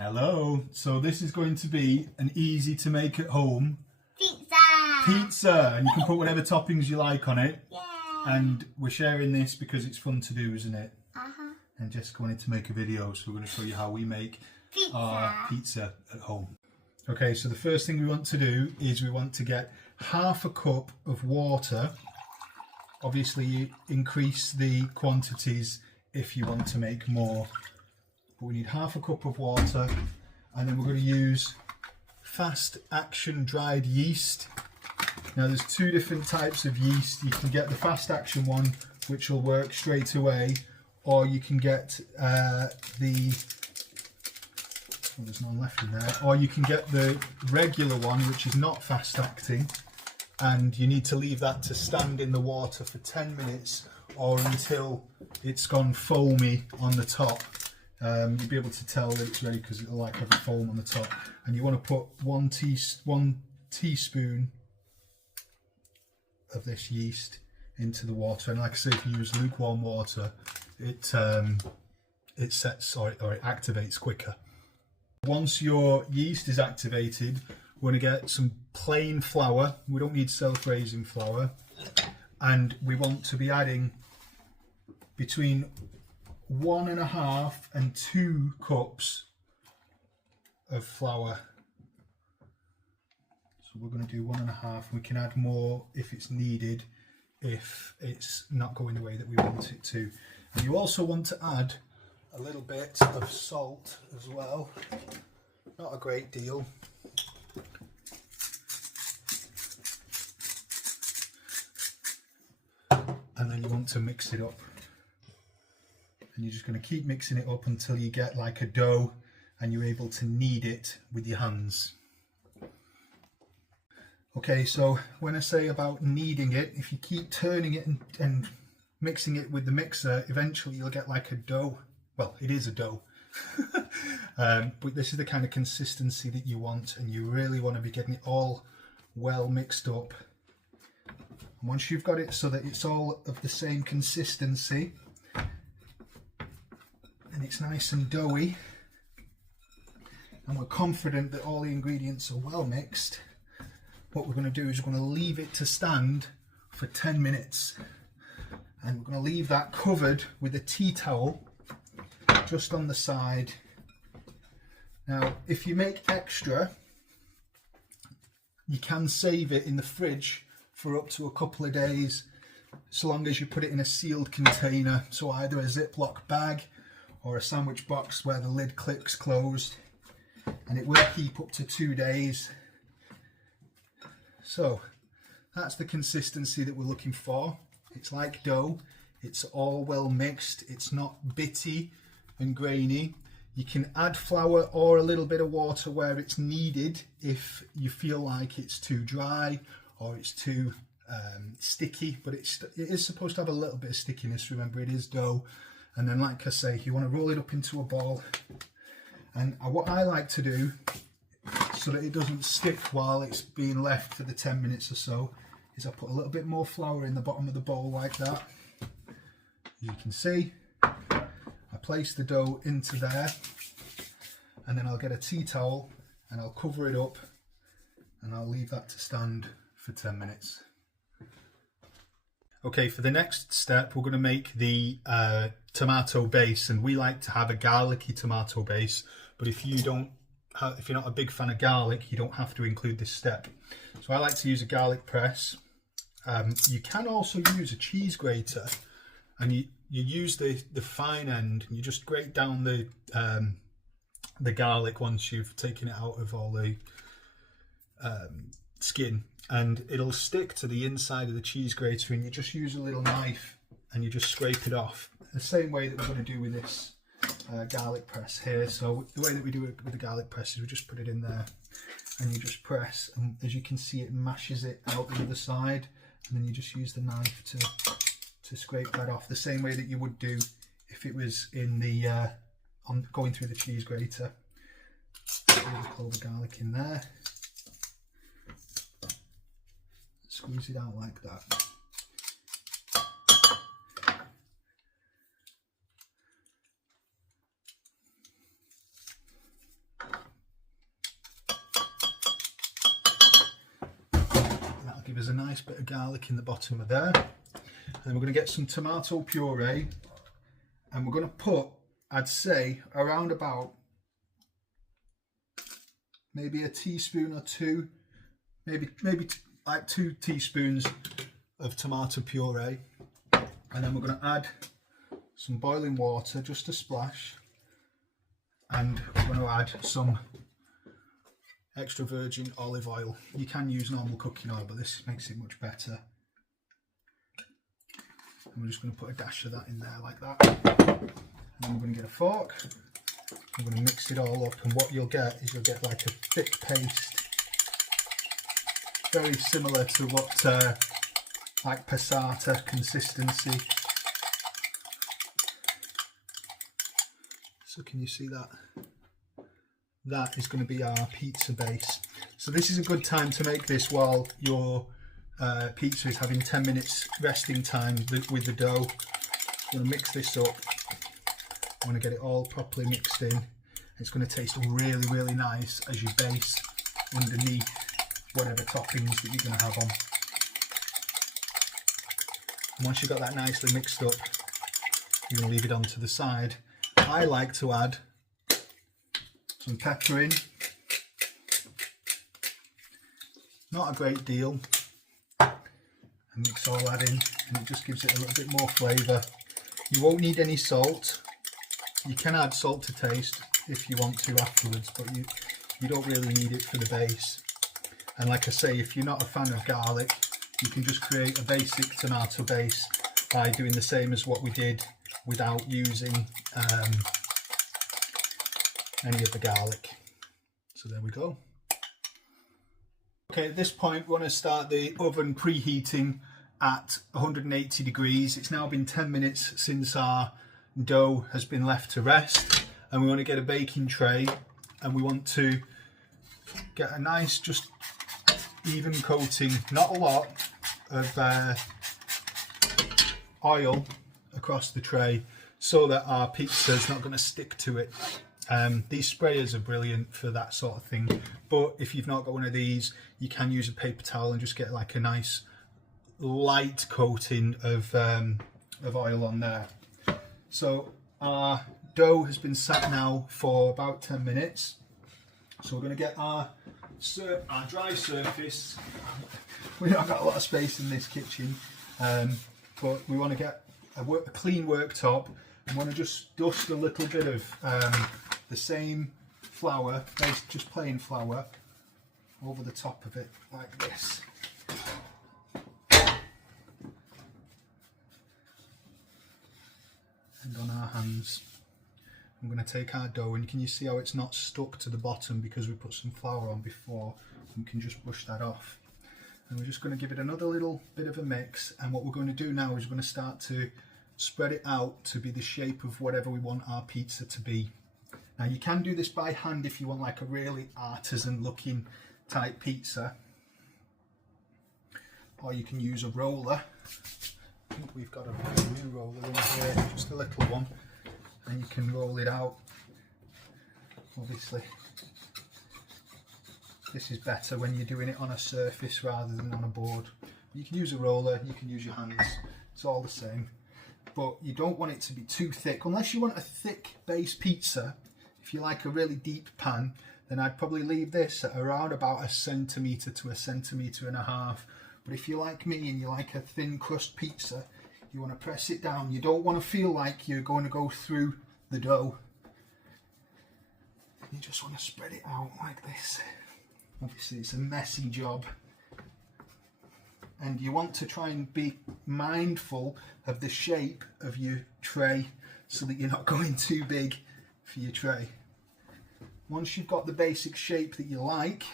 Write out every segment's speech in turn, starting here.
Hello. So this is going to be an easy to make at home Pizza, and you can put whatever toppings you like on it. Yeah. And we're sharing this because it's fun to do, isn't it? And Jessica wanted to make a video, so we're going to show you how we make our pizza at home. Okay, so the first thing we want to do is we want to get half a cup of water. Obviously you increase the quantities if you want to make more, but we need half a cup of water, and then we're going to use fast action dried yeast. Now there's two different types of yeast. You can get the fast action one, which will work straight away, or you can get there's none left in there, or you can get the regular one, which is not fast acting, and you need to leave that to stand in the water for 10 minutes or until it's gone foamy on the top. You'll be able to tell that it's ready because it'll like have a foam on the top. And you want to put one teaspoon of this yeast into the water, and like I say, if you use lukewarm water, it sets or it activates quicker. Once your yeast is activated, we're going to get some plain flour. We don't need self-raising flour, and we want to be adding between 1.5 and 2 cups of flour. So we're going to do 1.5. We can add more if it's needed, if it's not going the way that we want it to. And you also want to add a little bit of salt as well, not a great deal. And then you want to mix it up, and you're just going to keep mixing it up until you get like a dough and you're able to knead it with your hands. Okay, so when I say about kneading it, if you keep turning it and mixing it with the mixer, eventually you'll get like a dough. Well, it is a dough, but this is the kind of consistency that you want, and you really want to be getting it all well mixed up. And once you've got it so that it's all of the same consistency and it's nice and doughy, and we're confident that all the ingredients are well mixed, what we're going to do is we're going to leave it to stand for 10 minutes. And we're going to leave that covered with a tea towel just on the side. Now, if you make extra, you can save it in the fridge for up to a couple of days, so long as you put it in a sealed container, so either a Ziploc bag or a sandwich box where the lid clicks closed, and it will keep up to 2 days. So that's the consistency that we're looking for. It's like dough, it's all well mixed, it's not bitty and grainy. You can add flour or a little bit of water where it's needed if you feel like it's too dry or it's too sticky, but it is supposed to have a little bit of stickiness. Remember, it is dough. And then, like I say, you want to roll it up into a ball. And what I like to do, so that it doesn't stick while it's being left for the 10 minutes or so, is I put a little bit more flour in the bottom of the bowl like that. You can see, I place the dough into there, and then I'll get a tea towel and I'll cover it up, and I'll leave that to stand for 10 minutes. Okay, for the next step, we're going to make the tomato base, and we like to have a garlicky tomato base, but if you're not a big fan of garlic, you don't have to include this step. So I like to use a garlic press. You can also use a cheese grater, and you use the fine end, and you just grate down the garlic once you've taken it out of all the skin, and it'll stick to the inside of the cheese grater, and you just use a little knife and you just scrape it off, the same way that we're going to do with this garlic press here. So the way that we do it with the garlic press is we just put it in there and you just press, and as you can see, it mashes it out the other side, and then you just use the knife to scrape that off, the same way that you would do if it was in the going through the cheese grater. Put a clove of garlic in there, squeeze it out like that. give us a nice bit of garlic in the bottom of there. And then we're going to get some tomato puree, and we're going to put, I'd say, around about maybe a teaspoon or two, maybe like 2 teaspoons of tomato puree. And then we're going to add some boiling water, just a splash, and we're going to add some extra virgin olive oil. You can use normal cooking oil, but this makes it much better. And we're just going to put a dash of that in there like that. And then we're going to get a fork. I'm going to mix it all up, and what you'll get is you'll get like a thick paste, very similar to what like passata consistency. So can you see that? That is going to be our pizza base. So this is a good time to make this while your pizza is having 10 minutes resting time with the dough. I'm going to mix this up. I want to get it all properly mixed in. It's going to taste really, really nice as you base underneath whatever toppings that you're going to have on. And once you've got that nicely mixed up, you're going to leave it on to the side. I like to add some pepper in. Not a great deal. And mix all that in, and it just gives it a little bit more flavour. You won't need any salt. You can add salt to taste if you want to afterwards, but you don't really need it for the base. And like I say, if you're not a fan of garlic, you can just create a basic tomato base by doing the same as what we did without using any of the garlic. So there we go. Okay, at this point we're going to start the oven preheating at 180 degrees. It's now been 10 minutes since our dough has been left to rest, and we want to get a baking tray, and we want to get a nice just even coating, not a lot of oil across the tray, so that our pizza is not going to stick to it. These sprayers are brilliant for that sort of thing, but if you've not got one of these, you can use a paper towel and just get like a nice light coating of oil on there. So our dough has been sat now for about 10 minutes. So we're going to get our dry surface. We've not got a lot of space in this kitchen, but we want to get a clean worktop. We want to just dust a little bit of the same flour, just plain flour, over the top of it like this. And on our hands, I'm going to take our dough, and can you see how it's not stuck to the bottom because we put some flour on before? You can just brush that off. And we're just going to give it another little bit of a mix, and what we're going to do now is we're going to start to spread it out to be the shape of whatever we want our pizza to be. Now you can do this by hand if you want like a really artisan looking type pizza, or you can use a roller. I think we've got a new roller in here, just a little one, and you can roll it out. Obviously this is better when you're doing it on a surface rather than on a board. You can use a roller, you can use your hands, it's all the same. But you don't want it to be too thick, unless you want a thick base pizza. If you like a really deep pan, then I'd probably leave this at around about 1 centimetre to 1.5 centimetres. But if you're like me and you like a thin crust pizza, you want to press it down. You don't want to feel like you're going to go through the dough. You just want to spread it out like this. Obviously it's a messy job, and you want to try and be mindful of the shape of your tray so that you're not going too big for your tray. Once you've got the basic shape that you like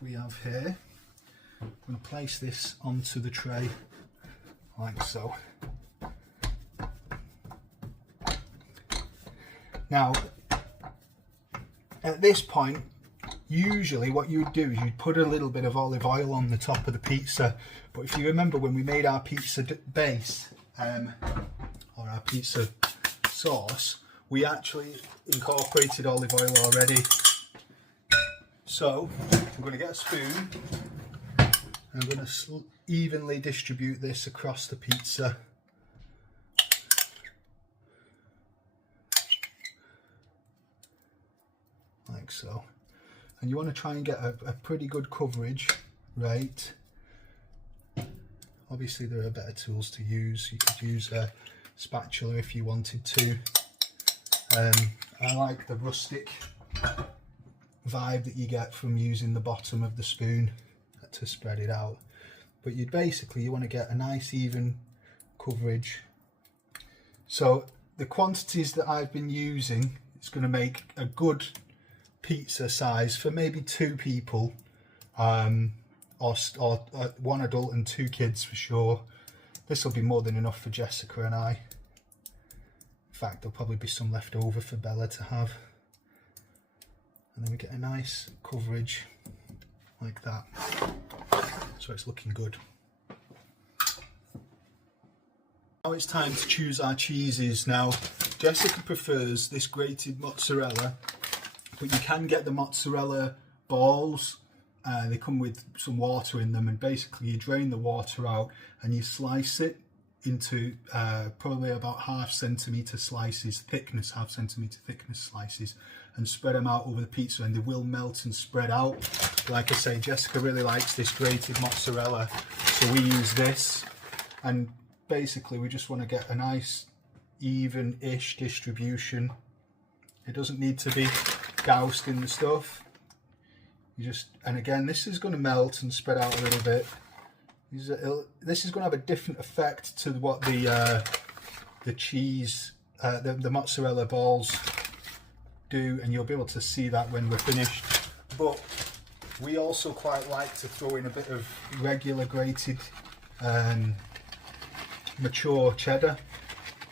we have here, I'm going to place this onto the tray like so. Now at this point, usually what you would do is you'd put a little bit of olive oil on the top of the pizza, but if you remember when we made our pizza base or our pizza sauce, we actually incorporated olive oil already. So I'm going to get a spoon, and I'm going to evenly distribute this across the pizza. Like so. And you want to try and get a pretty good coverage, right? Obviously there are better tools to use. You could use a spatula if you wanted to. I like the rustic vibe that you get from using the bottom of the spoon to spread it out. But you want to get a nice even coverage. So the quantities that I've been using, it's going to make a good pizza size for maybe 2 people, or one adult and 2 kids for sure. This will be more than enough for Jessica and I. In fact, there'll probably be some left over for Bella to have. And then we get a nice coverage like that. So it's looking good. Now it's time to choose our cheeses. Now, Jessica prefers this grated mozzarella, but you can get the mozzarella balls. They come with some water in them, and basically you drain the water out and you slice it into probably about half centimetre slices, thickness, half centimetre thickness slices, and spread them out over the pizza, and they will melt and spread out. Like I say, Jessica really likes this grated mozzarella, so we use this, and basically we just want to get a nice even-ish distribution. It doesn't need to be doused in the stuff. And again, this is going to melt and spread out a little bit. This is going to have a different effect to what the cheese, the mozzarella balls do, and you'll be able to see that when we're finished. But we also quite like to throw in a bit of regular grated mature cheddar,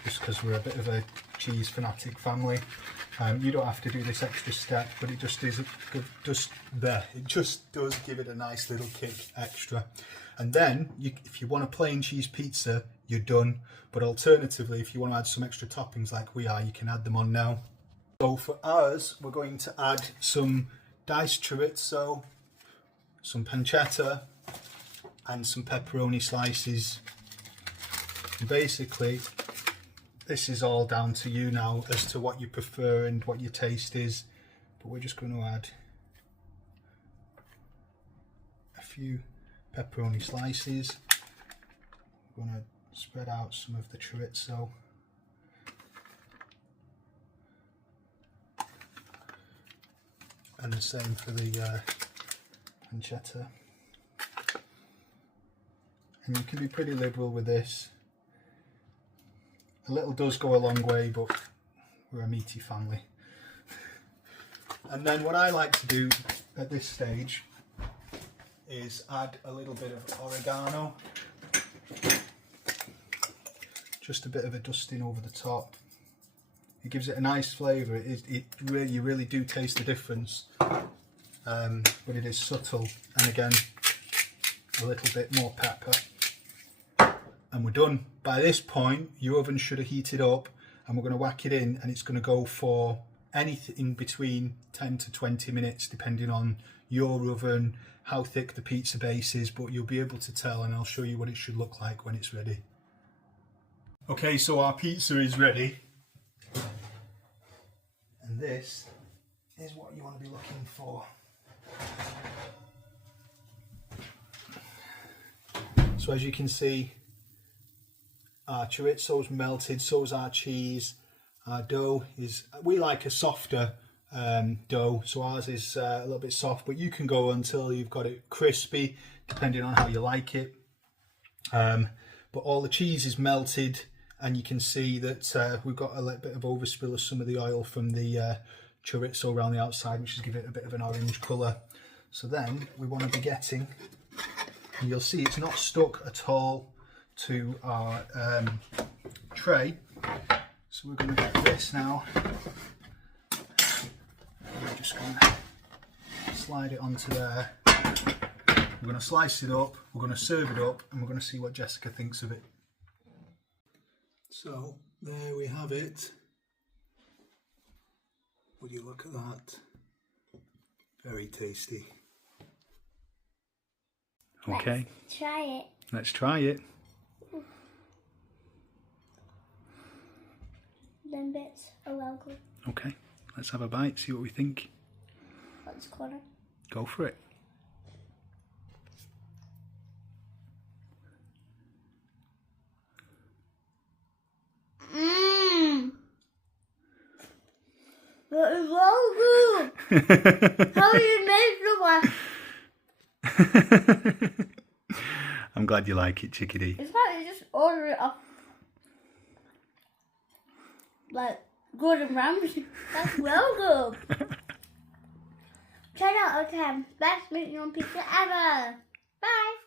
just because we're a bit of a cheese fanatic family. You don't have to do this extra step, but it just does give it a nice little kick extra. And then if you want a plain cheese pizza, you're done. But alternatively, if you want to add some extra toppings like we are, you can add them on now. So for ours, we're going to add some diced chorizo, some pancetta, and some pepperoni slices. And basically, this is all down to you now as to what you prefer and what your taste is. But we're just going to add a few pepperoni slices. We're going to spread out some of the chorizo. And the same for the pancetta. And you can be pretty liberal with this. A little does go a long way, but we're a meaty family. And then what I like to do at this stage is add a little bit of oregano. Just a bit of a dusting over the top. It gives it a nice flavour. You really do taste the difference, but it is subtle. And again, a little bit more pepper. And we're done. By this point, your oven should have heated up, and we're going to whack it in, and it's going to go for anything between 10 to 20 minutes, depending on your oven, how thick the pizza base is, but you'll be able to tell, and I'll show you what it should look like when it's ready. Okay, so our pizza is ready. And this is what you want to be looking for. So as you can see, our chorizo's melted, so's our cheese. Our dough we like a softer dough, so ours is a little bit soft, but you can go until you've got it crispy, depending on how you like it. But all the cheese is melted, and you can see that we've got a little bit of overspill of some of the oil from the chorizo around the outside, which is giving it a bit of an orange colour. So then we want to be getting, and you'll see it's not stuck at all to our tray. So we're going to get this now. We're just going to slide it onto there. We're going to slice it up, we're going to serve it up, and we're going to see what Jessica thinks of it. So there we have it. Would you look at that? Very tasty. Okay. Let's try it. Let's try it. Them bits are well good. Okay. Let's have a bite, see what we think. Let's corner. Go for it. Mmm. That is well good. How do you make the one? I'm glad you like it, chickadee. It's like you just order it off. Like Gordon Ramsay. That's well good. 10 out of 10. Best meatball pizza ever. Bye.